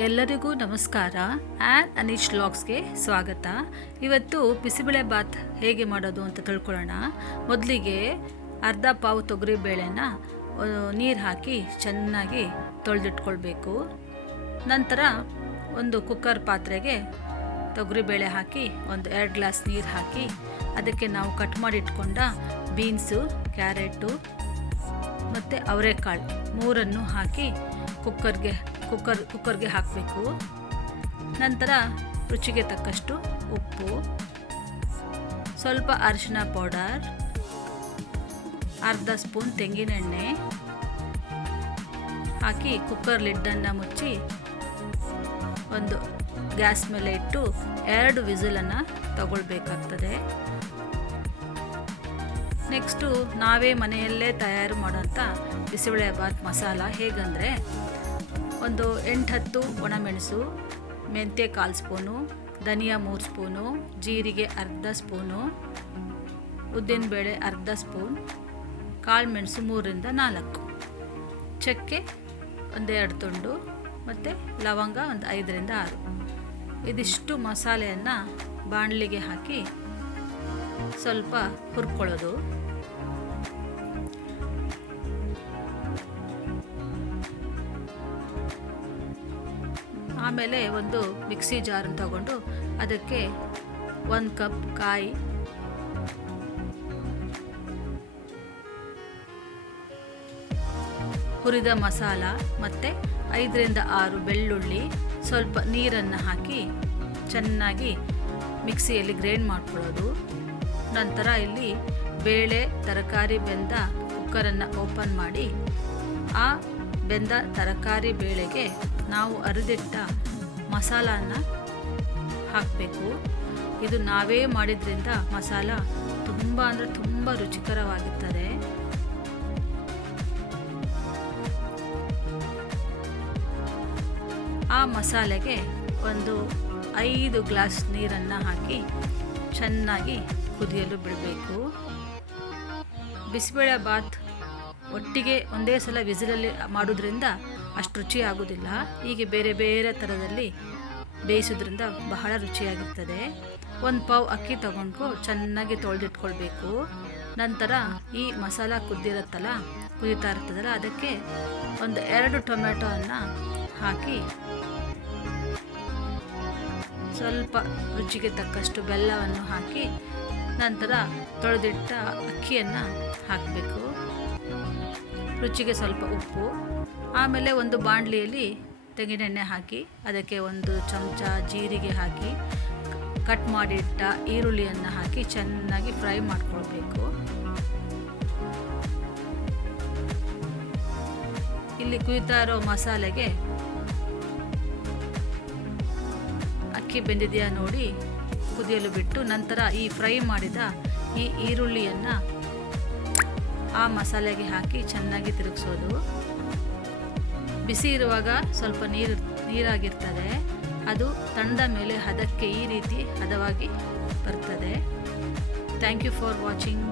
ಎಲ್ಲರಿಗೂ ನಮಸ್ಕಾರ. ಆ್ಯನ್ ಅನೀಶ್ ಲಾಗ್ಸ್ಗೆ ಸ್ವಾಗತ. ಇವತ್ತು ಬಿಸಿಬೇಳೆ ಬಾತ್ ಹೇಗೆ ಮಾಡೋದು ಅಂತ ತಿಳ್ಕೊಳ್ಳೋಣ. ಮೊದಲಿಗೆ ಅರ್ಧ ಪಾವು ತೊಗರಿ ಬೇಳೆನ ನೀರು ಹಾಕಿ ಚೆನ್ನಾಗಿ ತೊಳೆದಿಟ್ಕೊಳ್ಬೇಕು. ನಂತರ ಒಂದು ಕುಕ್ಕರ್ ಪಾತ್ರೆಗೆ ತೊಗರಿಬೇಳೆ ಹಾಕಿ, ಒಂದು ಎರಡು ಗ್ಲಾಸ್ ನೀರು ಹಾಕಿ, ಅದಕ್ಕೆ ನಾವು ಕಟ್ ಮಾಡಿಟ್ಕೊಂಡ ಬೀನ್ಸು, ಕ್ಯಾರೆಟು ಮತ್ತು ಅವರೆಕಾಳು ಮೂರನ್ನು ಹಾಕಿ ಕುಕ್ಕರ್ಗೆ ಕುಕ್ಕರ್ ಕುಕ್ಕರ್ಗೆ ಹಾಕಬೇಕು. ನಂತರ ರುಚಿಗೆ ತಕ್ಕಷ್ಟು ಉಪ್ಪು. ಸ್ವಲ್ಪ ಅರಿಶಿನ ಪೌಡರ್. ಅರ್ಧ ಸ್ಪೂನ್ ತೆಂಗಿನೆಣ್ಣೆ. ಹಾಕಿ ಕುಕ್ಕರ್ ಲಿಡ್ಡನ್ನು ಮುಚ್ಚಿ ಒಂದು ಗ್ಯಾಸ್ ಮೇಲೆ ಇಟ್ಟು ಎರಡು ವಿಸಿಲನ್ನು ತಗೊಳ್ಬೇಕಾಗ್ತದೆ. ನೆಕ್ಸ್ಟು ನಾವೇ ಮನೆಯಲ್ಲೇ ತಯಾರು ಮಾಡೋಂಥ ಬಿಸಿಬಳೆ ಬಾತ್ ಮಸಾಲ ಹೇಗಂದರೆ ಒಂದು ಎಂಟು ಹತ್ತು ಒಣಮೆಣಸು, ಮೆಂತ್ಯ ಕಾಲು ಸ್ಪೂನು, ಧನಿಯಾ ಮೂರು ಸ್ಪೂನು, ಜೀರಿಗೆ ಅರ್ಧ ಸ್ಪೂನು, ಉದ್ದಿನಬೇಳೆ ಅರ್ಧ ಸ್ಪೂನ್, ಕಾಳು ಮೆಣಸು ಮೂರರಿಂದ ನಾಲ್ಕು. ಚಕ್ಕೆ ಒಂದೆರಡು ತುಂಡು ಮತ್ತು ಲವಂಗ ಒಂದು ಐದರಿಂದ ಆರು. ಇದಿಷ್ಟು ಮಸಾಲೆಯನ್ನು ಬಾಣಲಿಗೆ ಹಾಕಿ ಸ್ವಲ್ಪ ಹುರ್ಕೊಳ್ಳೋದು. ಆಮೇಲೆ ಒಂದು ಮಿಕ್ಸಿ ಜಾರನ್ನು ತಗೊಂಡು ಅದಕ್ಕೆ ಒಂದು ಕಪ್ ಕಾಯಿ. ಹುರಿದ ಮಸಾಲ ಮತ್ತು ಐದರಿಂದ ಆರು ಬೆಳ್ಳುಳ್ಳಿ, ಸ್ವಲ್ಪ ನೀರನ್ನು ಹಾಕಿ ಚೆನ್ನಾಗಿ ಮಿಕ್ಸಿಯಲ್ಲಿ ಗ್ರೈಂಡ್ ಮಾಡ್ಕೊಳ್ಳೋದು. ನಂತರ ಇಲ್ಲಿ ಬೇಳೆ, ತರಕಾರಿ ಬೆಂದ ಕುಕ್ಕರನ್ನು ಓಪನ್ ಮಾಡಿ ಆ ಬೆಂದ ತರಕಾರಿ ಬೇಳೆಗೆ ನಾವು ಅರಿದಿಟ್ಟ ಮಸಾಲಾನ ಹಾಕಬೇಕು. ಇದು ನಾವೇ ಮಾಡಿದ್ರಿಂದ ಮಸಾಲ ತುಂಬ ಅಂದರೆ ತುಂಬ ರುಚಿಕರವಾಗಿರ್ತದೆ. ಆ ಮಸಾಲೆಗೆ ಒಂದು ಐದು ಗ್ಲಾಸ್ ನೀರನ್ನು ಹಾಕಿ ಚೆನ್ನಾಗಿ ಕುದಿಯಲು ಬಿಡಬೇಕು. ಬಿಸಿಬೇಳೆ ಬಾತ್ ಒಟ್ಟಿಗೆ ಒಂದೇ ಸಲ ವಿಸಿಲಲ್ಲಿ ಮಾಡೋದ್ರಿಂದ ಅಷ್ಟು ರುಚಿ ಆಗೋದಿಲ್ಲ ಹೀಗೆ ಬೇರೆ ಬೇರೆ ಥರದಲ್ಲಿ ಬೇಯಿಸೋದ್ರಿಂದ ಬಹಳ ರುಚಿಯಾಗಿರ್ತದೆ. ಒಂದು ಪಾವ್ ಅಕ್ಕಿ ತಗೊಂಡು ಚೆನ್ನಾಗಿ ತೊಳೆದಿಟ್ಕೊಳ್ಬೇಕು. ನಂತರ ಈ ಮಸಾಲ ಕುದ್ದಿರುತ್ತಲ್ಲ, ಕುದೀತಾ ಇರ್ತದಲ್ಲ, ಅದಕ್ಕೆ ಒಂದು ಎರಡು ಟೊಮೆಟೊವನ್ನು ಹಾಕಿ ಸ್ವಲ್ಪ ರುಚಿಗೆ ತಕ್ಕಷ್ಟು ಬೆಲ್ಲವನ್ನು ಹಾಕಿ ನಂತರ ತೊಳೆದಿಟ್ಟ ಅಕ್ಕಿಯನ್ನು ಹಾಕಬೇಕು. ರುಚಿಗೆ ಸ್ವಲ್ಪ ಉಪ್ಪು, ಆಮೇಲೆ ಒಂದು ಬಾಣಲಿಯಲ್ಲಿ ತೆಂಗಿನೆಣ್ಣೆ ಹಾಕಿ, ಅದಕ್ಕೆ ಒಂದು ಚಮಚ ಜೀರಿಗೆ ಹಾಕಿ ಕಟ್ ಮಾಡಿಟ್ಟ ಈರುಳ್ಳಿಯನ್ನು ಹಾಕಿ ಚೆನ್ನಾಗಿ ಫ್ರೈ ಮಾಡಿಕೊಳ್ಬೇಕು. ಇಲ್ಲಿ ಕುಯ್ತಾ ಇರೋ ಮಸಾಲೆಗೆ ಅಕ್ಕಿ ಬೆಂದಿದೆಯಾ ನೋಡಿ ಕುದಿಯಲು ಬಿಟ್ಟು ನಂತರ ಈ ಫ್ರೈ ಮಾಡಿದ ಈ ಈರುಳ್ಳಿಯನ್ನು ಆ ಮಸಾಲೆಗೆ ಹಾಕಿ ಚೆನ್ನಾಗಿ ತಿರುಗಿಸೋದು. ಬಿಸಿ ಇರುವಾಗ ಸ್ವಲ್ಪ ನೀರು ನೀರಾಗಿರ್ತದೆ. ಅದು ತಂಡ ಮೇಲೆ ಹದಕ್ಕೆ ಈ ರೀತಿ ಹದವಾಗಿ ಬರ್ತದೆ. Thank you for watching